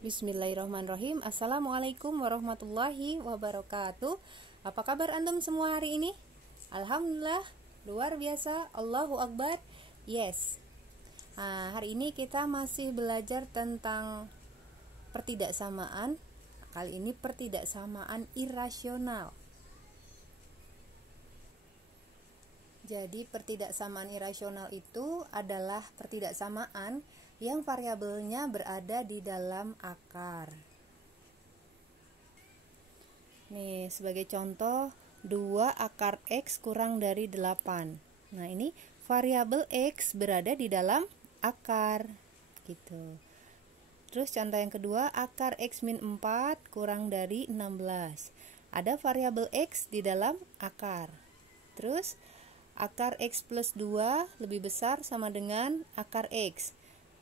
Bismillahirrahmanirrahim. Assalamualaikum warahmatullahi wabarakatuh. Apa kabar antum semua hari ini? Alhamdulillah, luar biasa. Allahu Akbar. Yes. Hari ini kita masih belajar tentang pertidaksamaan. Kali ini pertidaksamaan irasional. Jadi pertidaksamaan irasional itu adalah pertidaksamaan yang variabelnya berada di dalam akar. Nih, sebagai contoh 2 akar X kurang dari 8. Nah, ini variabel X berada di dalam akar gitu. Terus contoh yang kedua, akar X min 4 kurang dari 16. Ada variabel X di dalam akar. Terus akar X plus 2 lebih besar sama dengan akar X.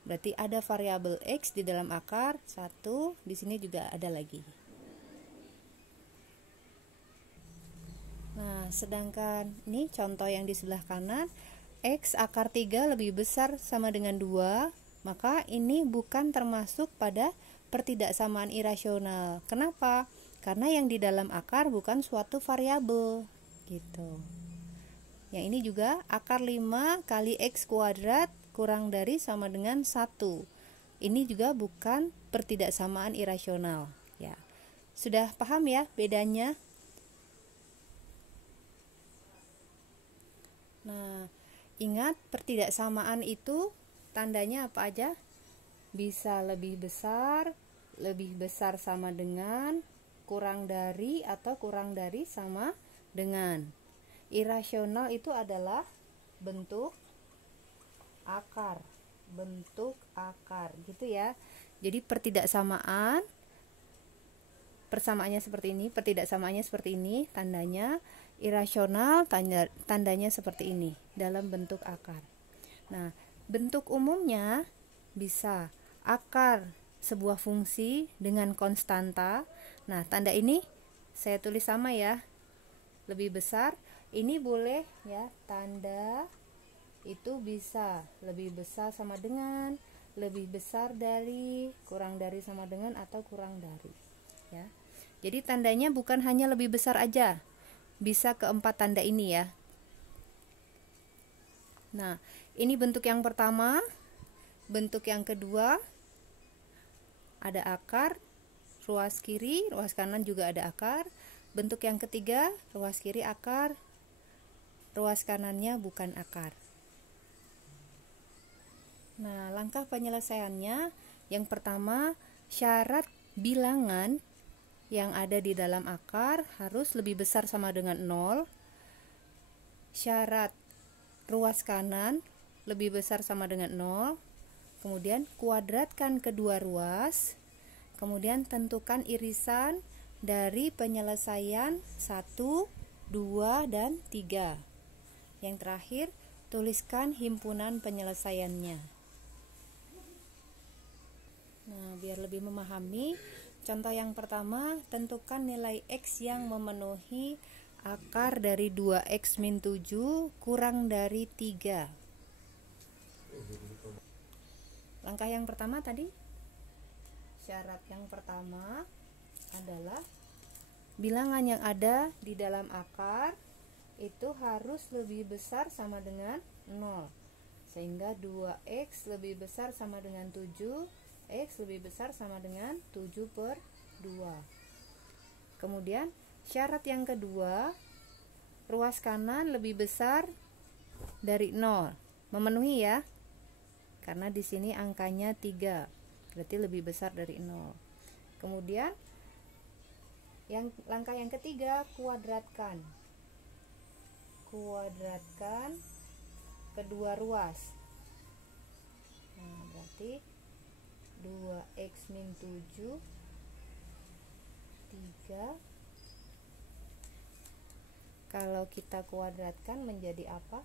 Berarti ada variabel X di dalam akar 1, di sini juga ada lagi. Nah, sedangkan ini contoh yang di sebelah kanan, X akar 3 lebih besar sama dengan 2, maka ini bukan termasuk pada pertidaksamaan irasional. Kenapa? Karena yang di dalam akar bukan suatu variabel gitu. Yang ini juga akar 5 kali X kuadrat kurang dari sama dengan 1. Ini juga bukan pertidaksamaan irasional ya. Sudah paham ya bedanya? Nah, ingat pertidaksamaan itu tandanya apa aja? Bisa lebih besar sama dengan, kurang dari, atau kurang dari sama dengan. Irasional itu adalah bentuk akar gitu ya. Jadi persamaannya seperti ini, pertidaksamaannya seperti ini tandanya. Irasional tandanya seperti ini dalam bentuk akar. Nah, bentuk umumnya bisa akar sebuah fungsi dengan konstanta. Nah, tanda ini saya tulis sama ya, lebih besar. Ini boleh ya, tanda itu bisa lebih besar sama dengan, lebih besar dari, kurang dari sama dengan, atau kurang dari ya. Jadi tandanya bukan hanya lebih besar aja, bisa keempat tanda ini ya. Nah, ini bentuk yang pertama. Bentuk yang kedua, ada akar, ruas kiri, ruas kanan juga ada akar. Bentuk yang ketiga, ruas kiri akar, ruas kanannya bukan akar. Nah, langkah penyelesaiannya, yang pertama, syarat bilangan yang ada di dalam akar harus lebih besar sama dengan 0. Syarat ruas kanan lebih besar sama dengan 0. Kemudian kuadratkan kedua ruas. Kemudian tentukan irisan dari penyelesaian 1, 2, dan 3. Yang terakhir, tuliskan himpunan penyelesaiannya. Nah, biar lebih memahami, contoh yang pertama, tentukan nilai X yang memenuhi akar dari 2X min 7 kurang dari 3. Langkah yang pertama tadi, syarat yang pertama adalah bilangan yang ada di dalam akar itu harus lebih besar sama dengan 0. Sehingga 2X lebih besar sama dengan 7, X lebih besar sama dengan 7/2. Kemudian syarat yang kedua, ruas kanan lebih besar dari 0. Memenuhi ya, karena di sini angkanya 3, berarti lebih besar dari 0. Kemudian langkah yang ketiga, kuadratkan kedua ruas. Nah, berarti 2X min 7, 3. Kalau kita kuadratkan menjadi apa?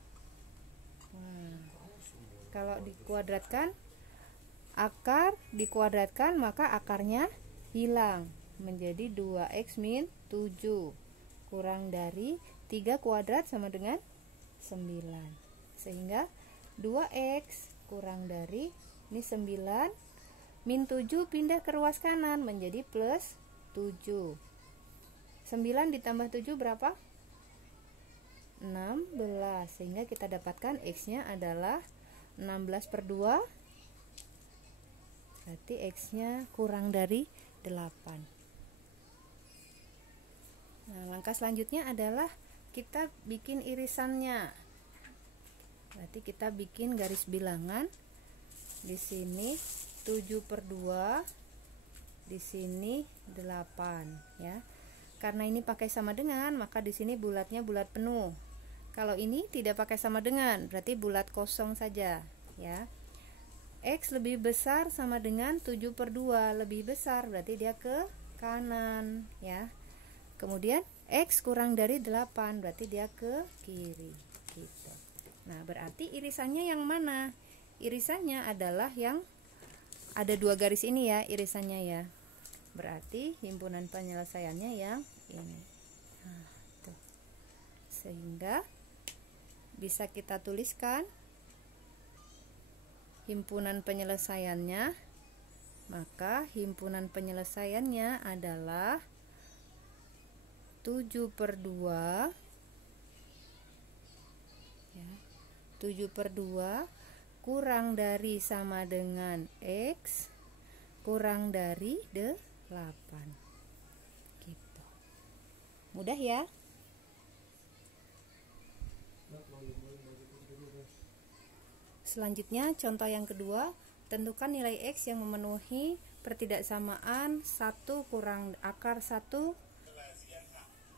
Kalau dikuadratkan, akar dikuadratkan, maka akarnya hilang menjadi 2X min 7 kurang dari 3 kuadrat sama dengan 9. Sehingga 2X kurang dari, ini 9 Min 7 pindah ke ruas kanan menjadi plus 7. 9 ditambah 7 berapa? 16. Sehingga kita dapatkan X-nya adalah 16/2. Berarti X-nya kurang dari 8. Nah, langkah selanjutnya adalah kita bikin irisannya. Berarti kita bikin garis bilangan. Di sini 7/2, di sini 8 ya. Karena ini pakai sama dengan, maka di sini bulatnya bulat penuh. Kalau ini tidak pakai sama dengan, berarti bulat kosong saja ya. X lebih besar sama dengan 7/2, lebih besar berarti dia ke kanan ya. Kemudian X kurang dari 8 berarti dia ke kiri gitu. Nah, berarti irisannya yang mana? Irisannya adalah yang ada 2 garis ini ya, irisannya ya. Berarti himpunan penyelesaiannya yang ini. Nah, tuh. Sehingga bisa kita tuliskan himpunan penyelesaiannya. Maka himpunan penyelesaiannya adalah 7/2 ya, 7/2 kurang dari sama dengan X kurang dari 8 gitu. Mudah ya. Selanjutnya contoh yang kedua, tentukan nilai X yang memenuhi pertidaksamaan 1 kurang akar 1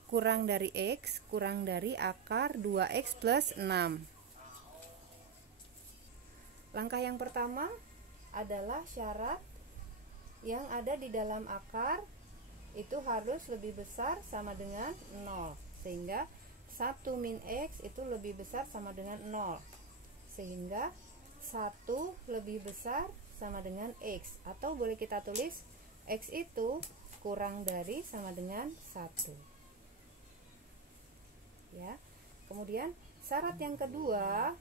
kurang dari X kurang dari akar 2X plus 6. Langkah yang pertama adalah syarat yang ada di dalam akar itu harus lebih besar sama dengan 0. Sehingga 1 min X itu lebih besar sama dengan 0. Sehingga 1 lebih besar sama dengan X. Atau boleh kita tulis X itu kurang dari sama dengan 1 ya. Kemudian syarat yang kedua,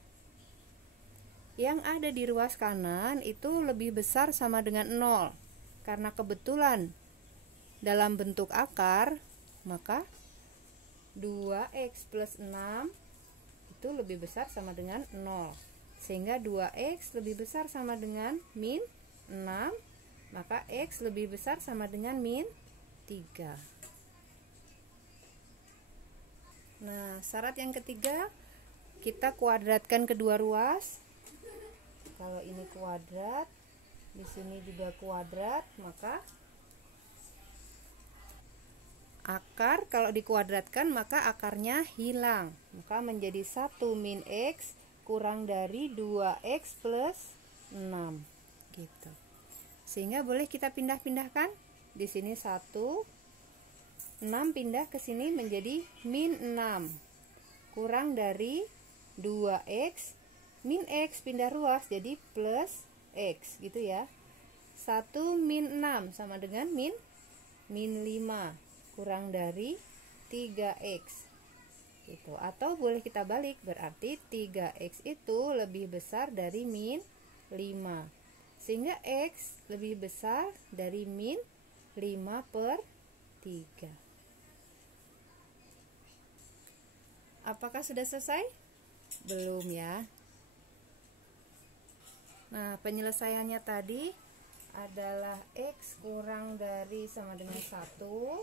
yang ada di ruas kanan itu lebih besar sama dengan 0. Karena kebetulan dalam bentuk akar, maka 2X plus 6 itu lebih besar sama dengan 0. Sehingga 2X lebih besar sama dengan min 6, maka X lebih besar sama dengan min 3. Nah, syarat yang ketiga, kita kuadratkan kedua ruas. Kalau ini kuadrat, di sini juga kuadrat, maka akar kalau dikuadratkan maka akarnya hilang. Maka menjadi 1 min X kurang dari 2X plus 6 gitu. Sehingga boleh kita pindah-pindahkan. Di sini 1, 6 pindah ke sini menjadi min 6 kurang dari 2X min X pindah ruas jadi plus X gitu ya. 1 min 6 sama dengan min 5 kurang dari 3X gitu. Atau boleh kita balik, berarti 3X itu lebih besar dari min 5. Sehingga X lebih besar dari min 5/3. Apakah sudah selesai? Belum ya. Nah, penyelesaiannya tadi adalah X kurang dari sama dengan 1,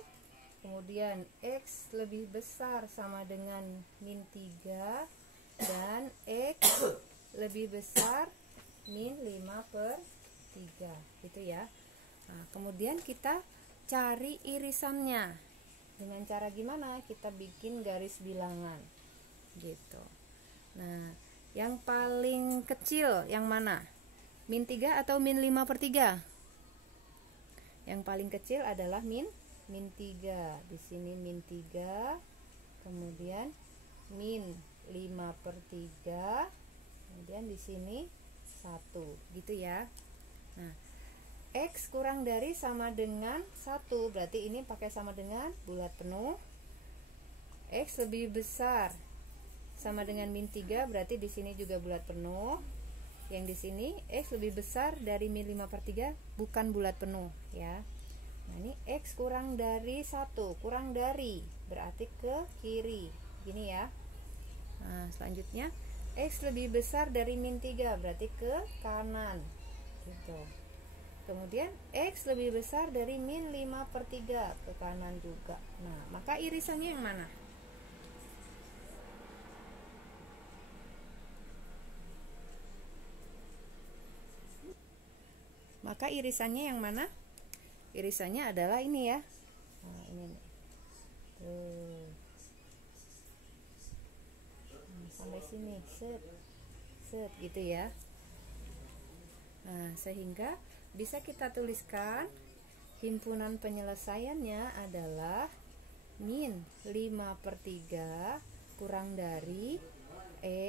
kemudian X lebih besar sama dengan min 3, dan X lebih besar min 5/3 gitu ya. Nah, kemudian kita cari irisannya. Dengan cara gimana? Kita bikin garis bilangan gitu. Nah, yang paling kecil yang mana? Min 3 atau min 5/3? Yang paling kecil adalah min 3. Di sini min 3, kemudian min 5/3, kemudian di sini 1 gitu ya. Nah, X kurang dari sama dengan 1, berarti ini pakai sama dengan bulat penuh. X lebih besar sama dengan min 3, berarti di sini juga bulat penuh. Yang di sini X lebih besar dari min 5/3 bukan bulat penuh ya. Nah ini X kurang dari 1, kurang dari berarti ke kiri gini ya. Nah selanjutnya X lebih besar dari min 3 berarti ke kanan gitu. Kemudian X lebih besar dari min 5/3 ke kanan juga. Nah maka irisannya yang mana? Maka irisannya yang mana? Irisannya adalah ini ya. Nah, ini nih. Tuh. Nah, sampai sini, set, set gitu ya. Nah, sehingga bisa kita tuliskan himpunan penyelesaiannya adalah min 5/3 kurang dari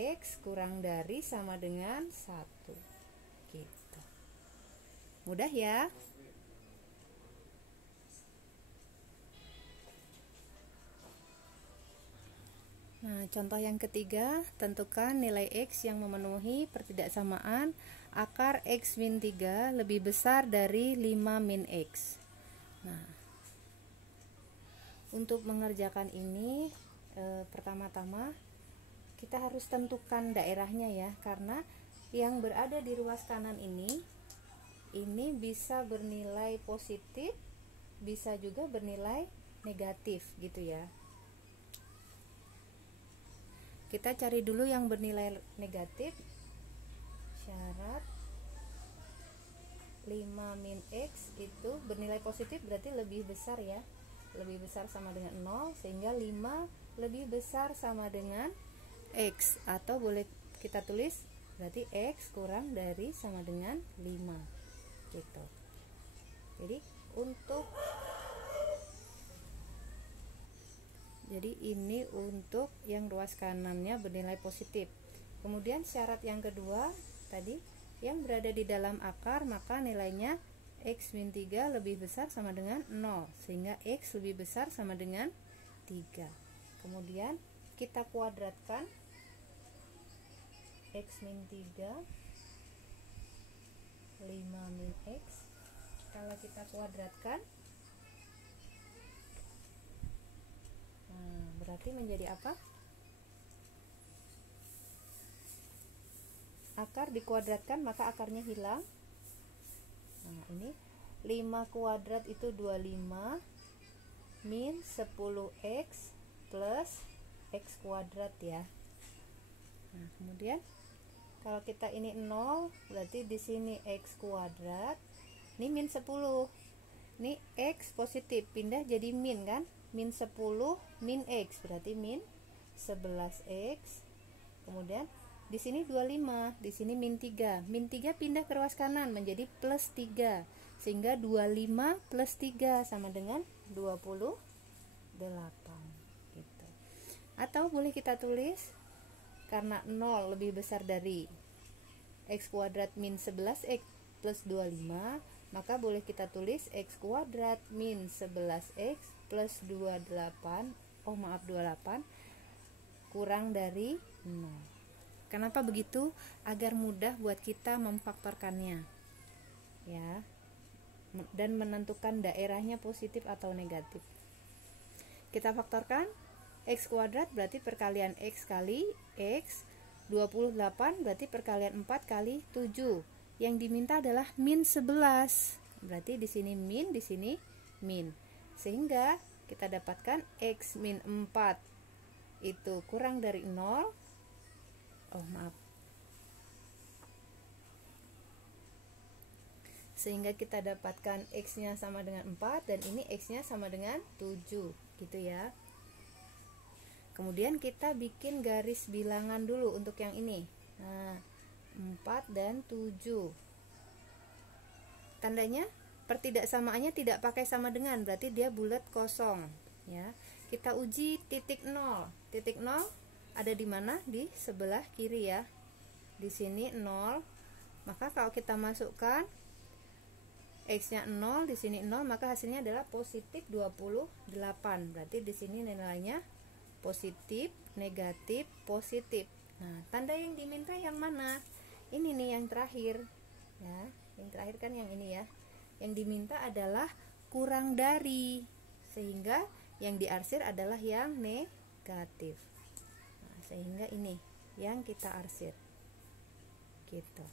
X kurang dari sama dengan 1 gitu. Mudah ya. Nah, contoh yang ketiga, tentukan nilai X yang memenuhi pertidaksamaan akar X min 3 lebih besar dari 5 min X. Nah, untuk mengerjakan ini pertama-tama kita harus tentukan daerahnya ya, karena yang berada di ruas kanan ini bisa bernilai positif, bisa juga bernilai negatif gitu ya. Kita cari dulu yang bernilai negatif. Syarat 5 min X itu bernilai positif berarti lebih besar ya, lebih besar sama dengan 0, sehingga 5 lebih besar sama dengan X, atau boleh kita tulis berarti X kurang dari sama dengan 5 gitu. Jadi ini untuk yang ruas kanannya bernilai positif. Kemudian syarat yang kedua tadi, yang berada di dalam akar maka nilainya X min 3 lebih besar sama dengan 0, sehingga X lebih besar sama dengan 3. Kemudian kita kuadratkan X min 3 5 min X. Kalau kita kuadratkan, nah, berarti menjadi apa? Akar dikuadratkan maka akarnya hilang. Nah ini 5 kuadrat itu 25 min 10X plus X kuadrat ya. Nah kemudian kalau kita ini 0, berarti di sini X kuadrat. Ini min 10. Ini X positif, pindah jadi min kan? Min 10 min X, berarti min 11X. Kemudian di sini 25, di sini min 3. Min 3 pindah ke ruas kanan menjadi plus 3. Sehingga 25 plus 3 sama dengan 28. Gitu. Atau boleh kita tulis, karena 0 lebih besar dari X kuadrat min 11X plus 25, maka boleh kita tulis X kuadrat min 11X plus 28 kurang dari 0. Kenapa begitu? Agar mudah buat kita memfaktorkannya ya, dan menentukan daerahnya positif atau negatif. Kita faktorkan. X kuadrat berarti perkalian X kali X, 28 berarti perkalian 4 kali 7. Yang diminta adalah min 11. Berarti di sini min, di sini min. Sehingga kita dapatkan X min 4 itu kurang dari 0. Sehingga kita dapatkan X-nya sama dengan 4 dan ini X-nya sama dengan 7 gitu ya. Kemudian kita bikin garis bilangan dulu untuk yang ini. Nah, 4 dan 7. Tandanya pertidaksamaannya tidak pakai sama dengan, berarti dia bulat kosong ya. Kita uji titik 0. Titik 0 ada di mana? Di sebelah kiri ya. Di sini 0. Maka kalau kita masukkan X-nya 0, di sini 0, maka hasilnya adalah positif 28. Berarti di sini nilainya positif, negatif, positif. Nah, tanda yang diminta yang mana? ini nih yang terakhir ya, yang terakhir kan yang ini ya, yang diminta adalah kurang dari, sehingga yang diarsir adalah yang negatif. Nah, sehingga ini yang kita arsir gitu.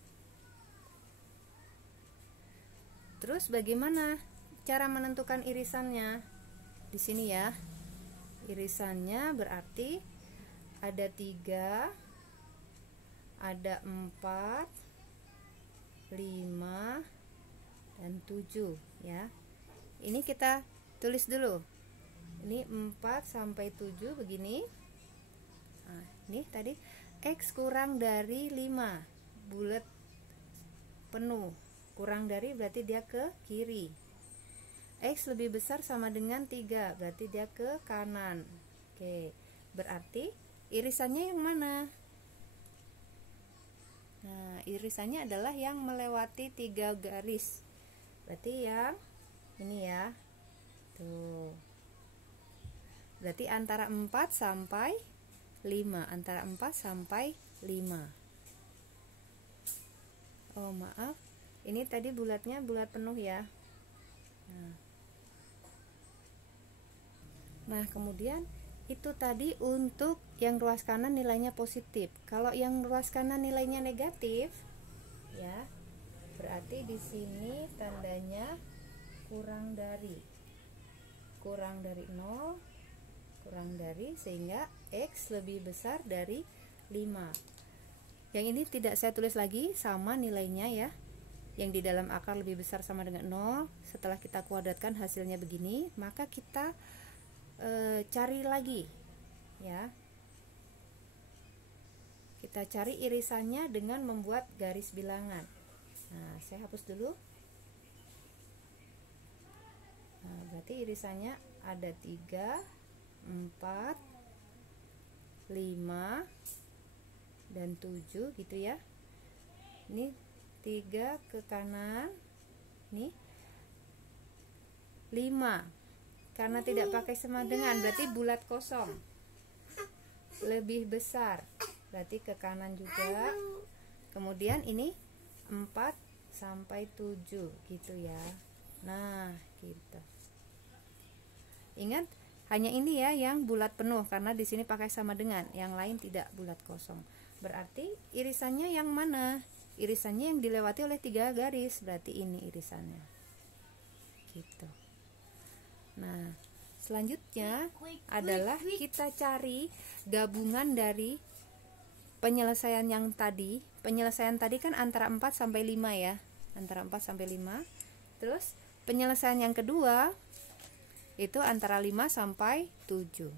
Terus bagaimana cara menentukan irisannya? Di sini ya, irisannya berarti ada 3, ada 4, 5, dan 7 ya. Ini kita tulis dulu. Ini 4 sampai 7 begini. Nah, ini tadi X kurang dari 5, bulat penuh. Kurang dari berarti dia ke kiri. X lebih besar sama dengan 3, berarti dia ke kanan. Oke, berarti irisannya yang mana? Nah, irisannya adalah yang melewati 3 garis. Berarti yang ini ya. Tuh. Berarti antara 4 sampai 5, antara 4 sampai 5. Oh, maaf. Ini tadi bulatnya bulat penuh ya. Nah, kemudian itu tadi untuk yang ruas kanan nilainya positif. Kalau yang ruas kanan nilainya negatif, ya, berarti di sini tandanya kurang dari 0, kurang dari, sehingga X lebih besar dari 5. Yang ini tidak saya tulis lagi, sama nilainya ya. Yang di dalam akar lebih besar sama dengan 0. Setelah kita kuadratkan hasilnya begini, maka kita cari lagi ya. Kita cari irisannya dengan membuat garis bilangan. Nah, saya hapus dulu. Nah, berarti irisannya ada 3, 4, 5, dan 7 gitu ya. Ini 3 ke kanan, nih 5, karena tidak pakai sama dengan berarti bulat kosong, lebih besar berarti ke kanan juga. Kemudian ini 4 sampai 7 gitu ya. Nah, gitu. Ingat, hanya ini ya yang bulat penuh karena di sini pakai sama dengan, yang lain tidak bulat kosong. Berarti irisannya yang mana? Irisannya yang dilewati oleh 3 garis, berarti ini irisannya. Gitu. Nah, selanjutnya adalah kita cari gabungan dari penyelesaian yang tadi. Penyelesaian tadi kan antara 4 sampai 5 ya. Antara 4 sampai 5. Terus penyelesaian yang kedua itu antara 5 sampai 7.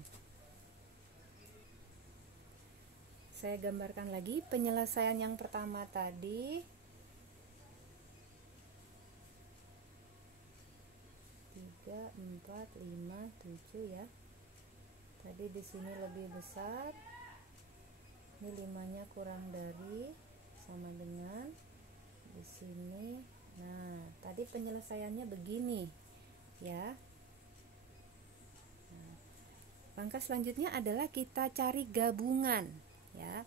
Saya gambarkan lagi penyelesaian yang pertama tadi. 3, 4, 5, 7 ya. Tadi di sini lebih besar. Ini 5-nya kurang dari, sama dengan di sini. Nah, tadi penyelesaiannya begini ya. Nah, langkah selanjutnya adalah kita cari gabungan ya.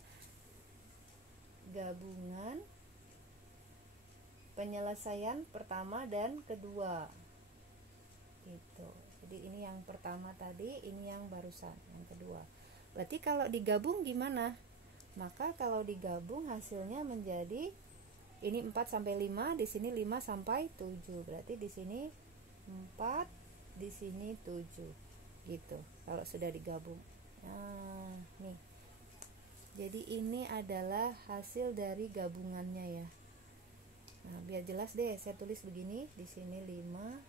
Gabungan penyelesaian pertama dan kedua. Gitu. Jadi ini yang pertama tadi, ini yang barusan, yang kedua. Berarti kalau digabung gimana? Maka kalau digabung hasilnya menjadi ini 4 sampai 5, di sini 5 sampai 7. Berarti di sini 4, di sini 7. Gitu. Kalau sudah digabung. Nah, nih. Jadi ini adalah hasil dari gabungannya ya. Nah, biar jelas deh, saya tulis begini, di sini 5.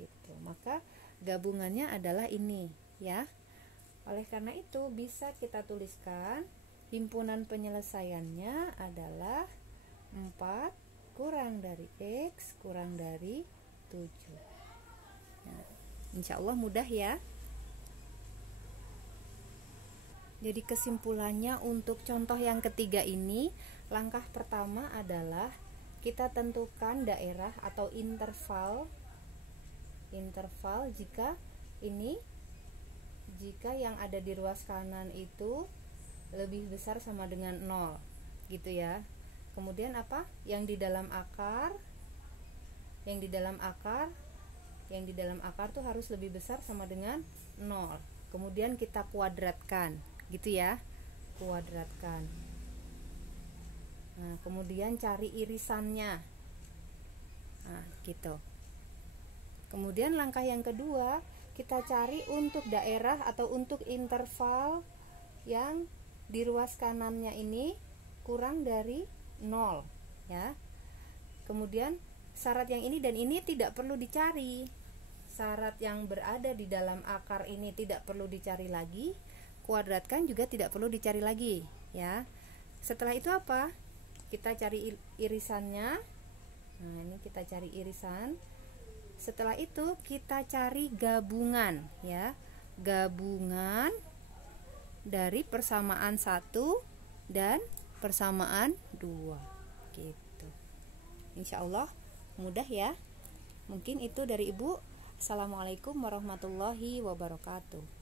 Gitu. Maka gabungannya adalah ini ya. Oleh karena itu bisa kita tuliskan himpunan penyelesaiannya adalah 4 kurang dari X kurang dari 7. Nah, insya Allah mudah ya. Jadi kesimpulannya untuk contoh yang ketiga ini, langkah pertama adalah kita tentukan daerah atau interval jika yang ada di ruas kanan itu lebih besar sama dengan 0 gitu ya. Kemudian apa? Yang di dalam akar tuh harus lebih besar sama dengan 0. Kemudian kita kuadratkan gitu ya. Kuadratkan. Nah, kemudian cari irisannya. Nah, gitu. Kemudian langkah yang kedua, kita cari untuk daerah atau untuk interval yang di ruas kanannya ini kurang dari 0 ya. Kemudian syarat yang ini dan ini tidak perlu dicari. Syarat yang berada di dalam akar ini tidak perlu dicari lagi. Kuadratkan juga tidak perlu dicari lagi ya. Setelah itu apa? Kita cari irisannya. Nah, ini kita cari irisan. Setelah itu kita cari gabungan ya. Gabungan dari persamaan 1 dan persamaan 2 gitu. Insya Allah mudah ya. Mungkin itu dari Ibu. Assalamualaikum warahmatullahi wabarakatuh.